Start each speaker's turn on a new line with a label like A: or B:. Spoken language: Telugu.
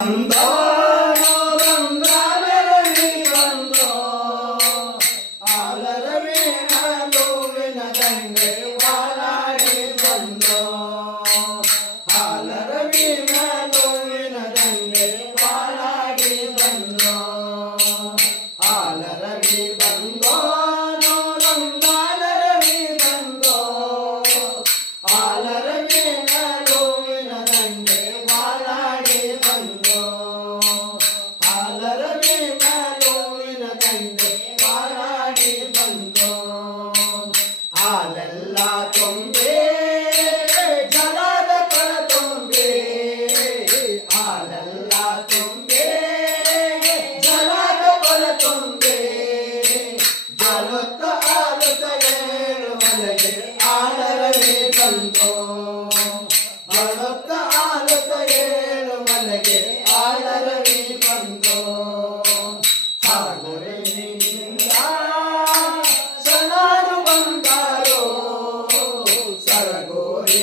A: Andar. ಸರಗೋರಿ